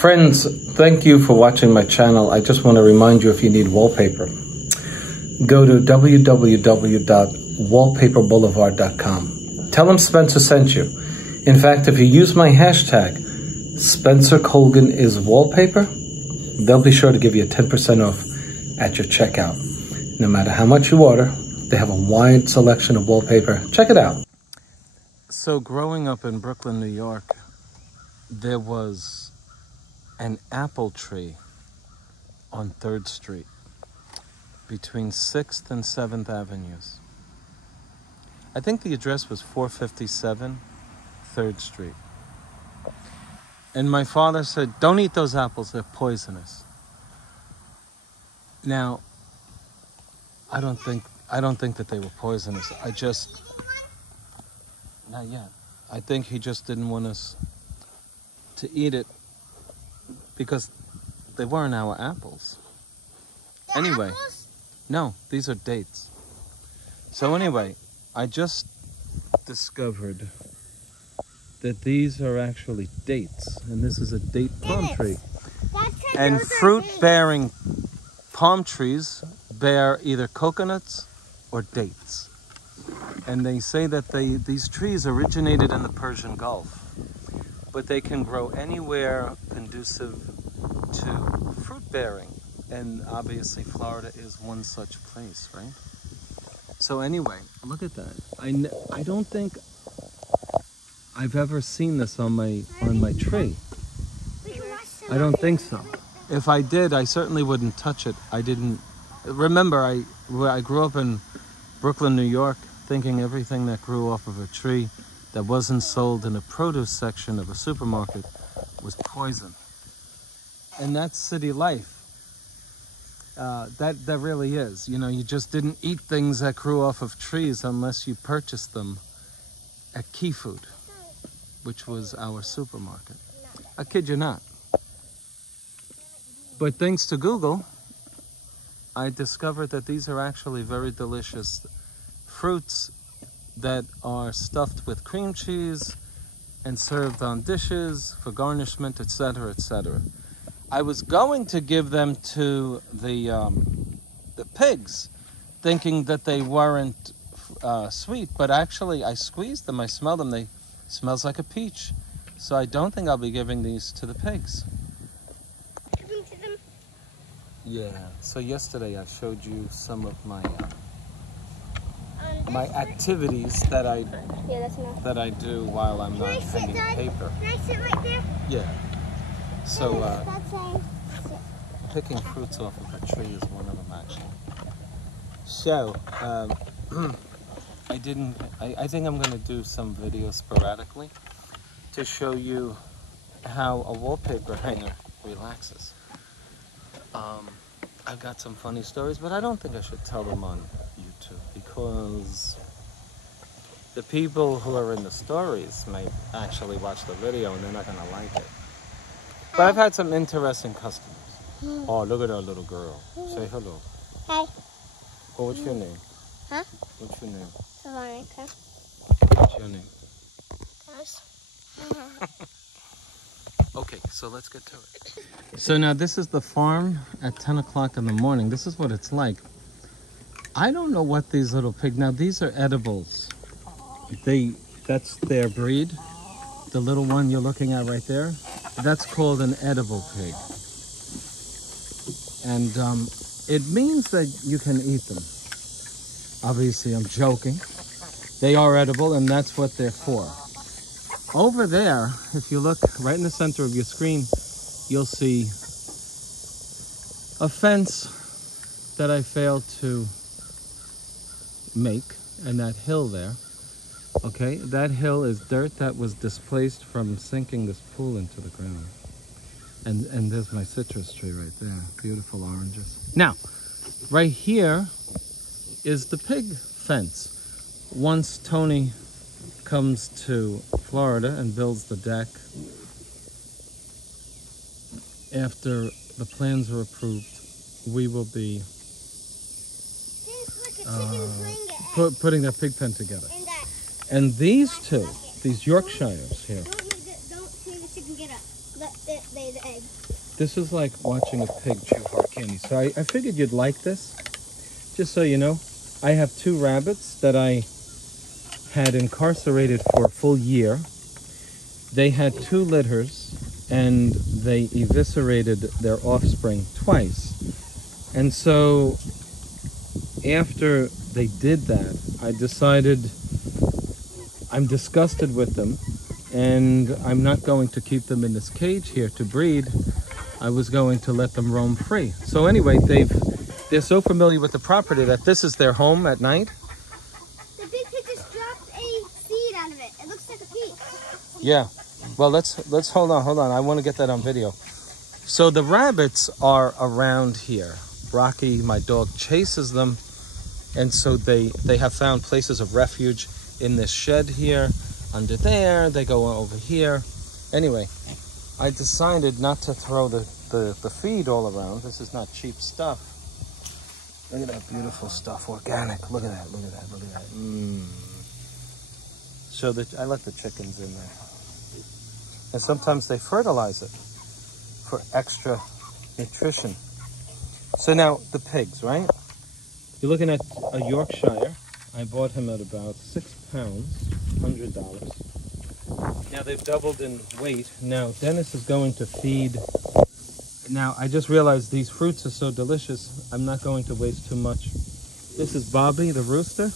Friends, thank you for watching my channel. I just want to remind you, if you need wallpaper, go to www.wallpaperboulevard.com. Tell them Spencer sent you. In fact, if you use my hashtag, Spencer Colgan is wallpaper, they'll be sure to give you 10% off at your checkout. No matter how much you order, they have a wide selection of wallpaper. Check it out. So growing up in Brooklyn, New York, there was an apple tree on 3rd Street between 6th and 7th Avenues. I think the address was 457 3rd Street. And my father said, don't eat those apples, they're poisonous. Now, I don't think that they were poisonous. Not yet. I think he just didn't want us to eat it because they weren't our apples. Anyway, apples? No, these are dates. So anyway, I just discovered that these are actually dates, and this is a date palm tree. And fruit-bearing palm trees bear either coconuts or dates. And they say that these trees originated in the Persian Gulf, but they can grow anywhere conducive to fruit-bearing. And obviously Florida is one such place, right? So anyway, look at that. I don't think I've ever seen this on my tree. I don't think so. If I did, I certainly wouldn't touch it. I didn't. Remember, I grew up in Brooklyn, New York, thinking everything that grew off of a tree that wasn't sold in a produce section of a supermarket was poison. And that's city life. That really is. You know, you just didn't eat things that grew off of trees unless you purchased them at Key Food, which was our supermarket. I kid you not. But thanks to Google, I discovered that these are actually very delicious fruits that are stuffed with cream cheese and served on dishes for garnishment, etc., etc. I was going to give them to the pigs, thinking that they weren't sweet, but actually I squeezed them, I smelled them, they smells like a peach. So I don't think I'll be giving these to the pigs. Yeah, so yesterday I showed you some of my my activities that I do while I'm not hanging paper. Can I sit right there? Yeah. So picking fruits off of a tree is one of them actually. So I think I'm going to do some videos sporadically to show you how a wallpaper hanger relaxes. I've got some funny stories, but I don't think I should tell them on YouTube because the people who are in the stories may actually watch the video and they're not going to like it. But I've had some interesting customers. Oh, look at our little girl. Say hello. Hi. Oh, what's your name? Huh? What's your name? Veronica. What's your name? Yes. Okay, so let's get to it. So now this is the farm at 10 o'clock in the morning. This is what it's like. I don't know what these little pigs, now these are edibles. That's their breed. The little one you're looking at right there, that's called an edible pig. And it means that you can eat them. Obviously, I'm joking. They are edible, and that's what they're for. Over there, if you look right in the center of your screen, you'll see a fence that I failed to make, and that hill there. Okay, that hill is dirt that was displaced from sinking this pool into the ground. And there's my citrus tree right there. Beautiful oranges. Now, right here is the pig fence. Once Tony comes to Florida and builds the deck, after the plans are approved, we will be putting a pig pen together. And these two, these Yorkshires here. Don't see the chicken get up. They lay the egg. This is like watching a pig chew hard candy. So I figured you'd like this. Just so you know, I have 2 rabbits that I had incarcerated for a full year. They had 2 litters and they eviscerated their offspring twice. And so after they did that, I decided I'm disgusted with them and I'm not going to keep them in this cage here to breed. I was going to let them roam free. So anyway, they're so familiar with the property that this is their home at night. The big pig just dropped a seed out of it. It looks like a peach. Yeah. Well, let's hold on. I want to get that on video. So the rabbits are around here. Rocky, my dog, chases them. And so they have found places of refuge in this shed here, under there. They go over here. Anyway, I decided not to throw the feed all around. This is not cheap stuff. Look at that beautiful stuff, organic. Look at that. So I let the chickens in there. And sometimes they fertilize it for extra nutrition. So now the pigs, right? You're looking at a Yorkshire. I bought him at about 6 pounds, $100. Now they've doubled in weight. Now Dennis is going to feed. Now I just realized these fruits are so delicious, I'm not going to waste too much. This is Bobby, the rooster.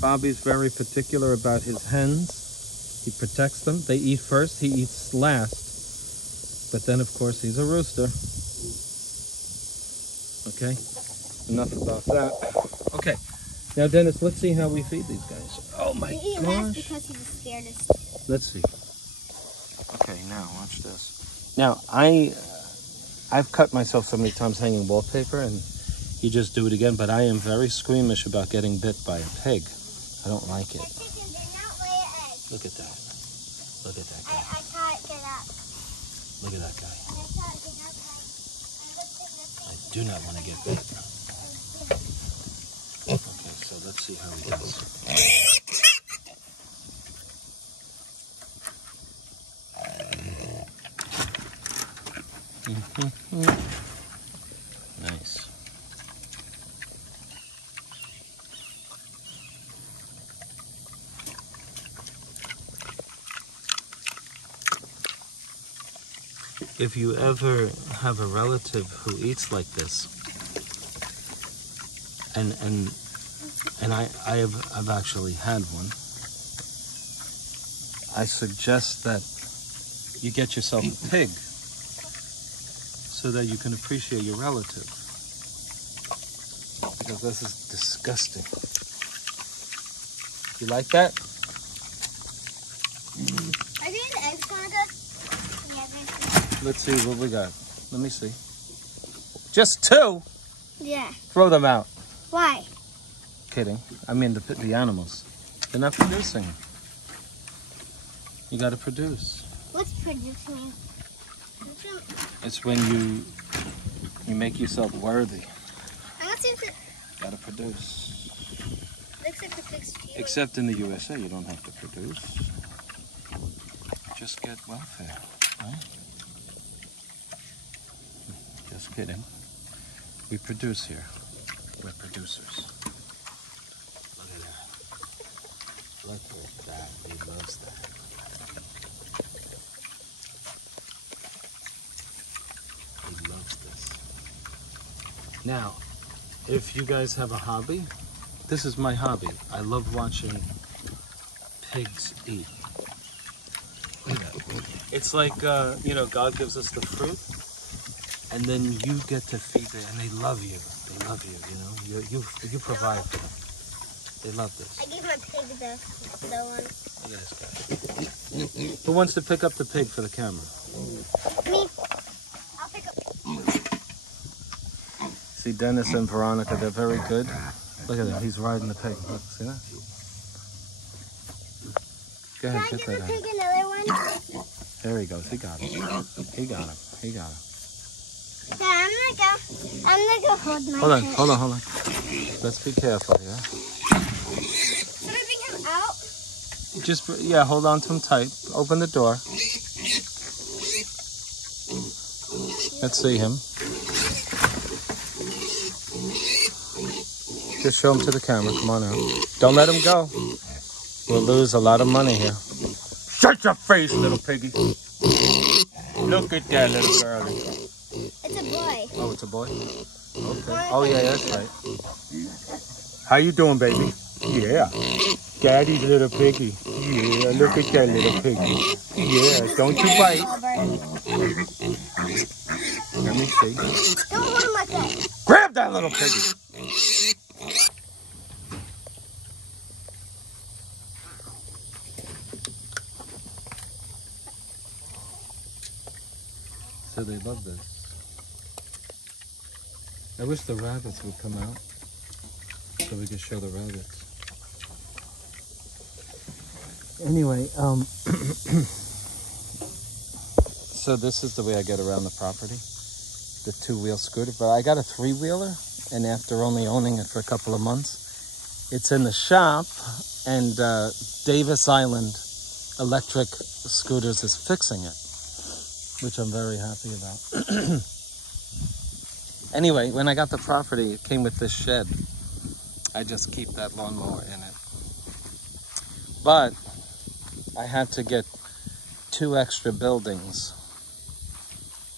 Bobby's very particular about his hens. He protects them. They eat first, he eats last. But then of course he's a rooster. Okay, enough about that. Okay, now Dennis, let's see how we feed these guys. Oh my gosh. He ate last because he was scared. Let's see. Okay, now watch this. Now I've cut myself so many times hanging wallpaper, and you just do it again. But I am very squeamish about getting bit by a pig. I don't like it. Chicken did not lay an egg. Look at that. Look at that guy. I saw it get up. Look at that guy. I saw it get up. I do not want to get bit. Okay, so let's see how he does. Nice. If you ever have a relative who eats like this, and I've actually had one, I suggest that you get yourself a pig so that you can appreciate your relative, because this is disgusting. You like that? Are these eggs kind of good? Let's see what we got. Let me see. Just 2? Yeah. Throw them out. Why? Kidding. I mean the animals. They're not producing. You got to produce. What's producing? It's when you make yourself worthy. I'm not seeing it. Got to produce. Looks like the pig's feeling. Except in the USA, you don't have to produce. Just get welfare, right? Just kidding. We produce here. We're producers. Look at that. Look at that. He loves that. He loves this. Now, if you guys have a hobby, this is my hobby. I love watching pigs eat. Look at that. It's like, God gives us the fruit, and then you get to feed them, and they love you. They love you, you provide for them. They love this. I gave my pig the one. Look at this guy. Who wants to pick up the pig for the camera? Me. I'll pick up. See, Dennis and Veronica, they're very good. Look at that, he's riding the pig. Look, see that? Go ahead, Can I get give that the out. pig another one? There he goes, he got him. He got him, he got him. Dad, I'm gonna go hold my pig. Hold on. Let's be careful, yeah? Should I bring him out? Just, hold on to him tight. Open the door. Let's see him. Just show him to the camera. Come on out. Don't let him go. We'll lose a lot of money here. Shut your face, little piggy. Look at that little girl. It's a boy. Oh, it's a boy? Okay. Oh, yeah, that's right. How you doing, baby? Yeah. Daddy's little piggy. Yeah, look at that little piggy. Yeah, don't you bite. Let me see. Don't hold him like that. Grab that little piggy. So they love this. I wish the rabbits would come out so we could show the rabbits. Anyway, so this is the way I get around the property. The two-wheel scooter, but I got a three-wheeler, and after only owning it for a couple of months, it's in the shop, and Davis Island Electric Scooters is fixing it, which I'm very happy about. Anyway, when I got the property, it came with this shed. I just keep that lawnmower in it. But I had to get 2 extra buildings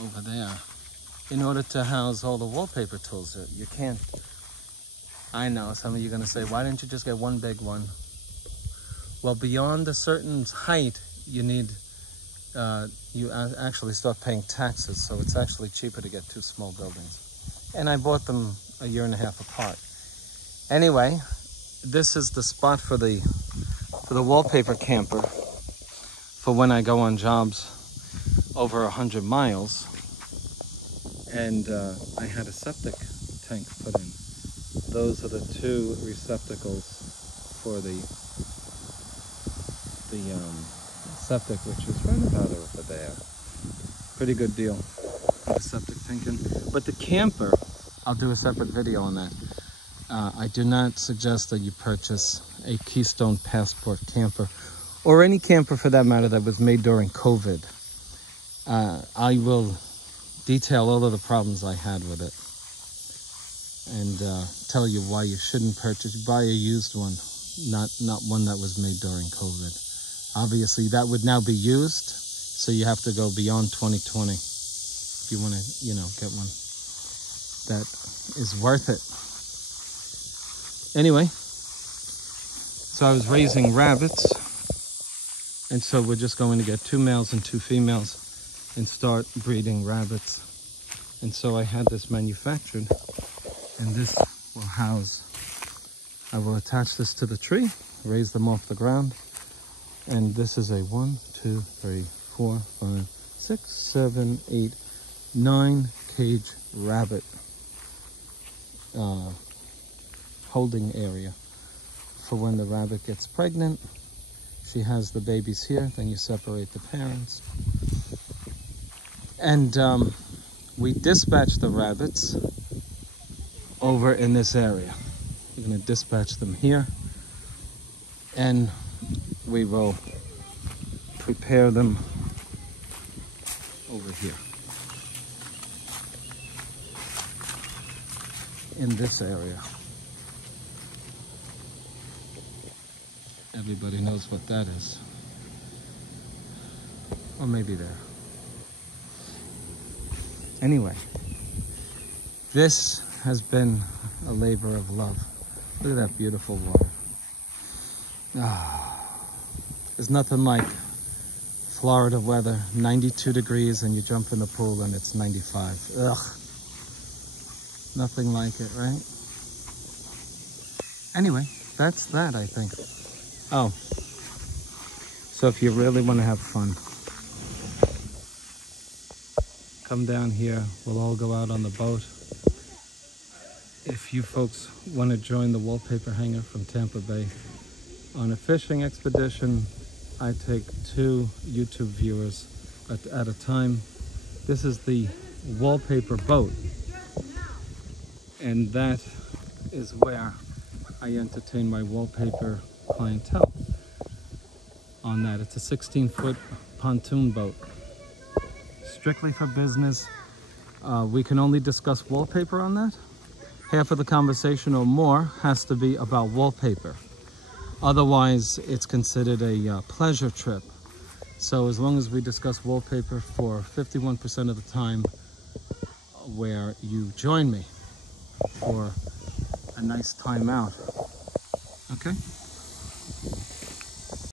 over there in order to house all the wallpaper tools. You can't. I know, some of you are going to say, why didn't you just get one big one? Well, beyond a certain height, you need, you actually start paying taxes, so it's actually cheaper to get 2 small buildings. And I bought them a year and a half apart. Anyway, this is the spot for the wallpaper camper for when I go on jobs over 100 miles. And I had a septic tank put in. Those are the 2 receptacles for the septic, which is right about over there. Pretty good deal. Put a septic tank in. But the camper, I'll do a separate video on that. I do not suggest that you purchase a Keystone Passport camper, or any camper for that matter that was made during COVID. I will detail all of the problems I had with it and tell you why you shouldn't purchase. Buy a used one, not one that was made during COVID. Obviously, that would now be used, so you have to go beyond 2020 if you want to, get one that is worth it. Anyway, so I was raising rabbits, and so we're just going to get 2 males and 2 females and start breeding rabbits. And so I had this manufactured, and this will house, I will attach this to the tree, raise them off the ground, and this is a 1, 2, 3, 4, 5, 6, 7, 8, 9 cage rabbit holding area for when the rabbit gets pregnant. She has the babies here, then you separate the parents. And we dispatch the rabbits over in this area. We're going to dispatch them here, and we will prepare them over here in this area. Everybody knows what that is. Or maybe there. Anyway, this has been a labor of love. Look at that beautiful water. There's nothing like Florida weather, 92 degrees, and you jump in the pool and it's 95. Ugh. Nothing like it, right? Anyway, that's that, I think. Oh, so if you really want to have fun, come down here. We'll all go out on the boat. If you folks want to join the Wallpaper Hangar from Tampa Bay on a fishing expedition, I take 2 YouTube viewers at a time. This is the Wallpaper boat, and that is where I entertain my wallpaper clientele on that. It's a 16-foot pontoon boat, strictly for business. We can only discuss wallpaper on that. Half of the conversation or more has to be about wallpaper. Otherwise, it's considered a pleasure trip. So as long as we discuss wallpaper for 51% of the time, where you join me for a nice time out, okay?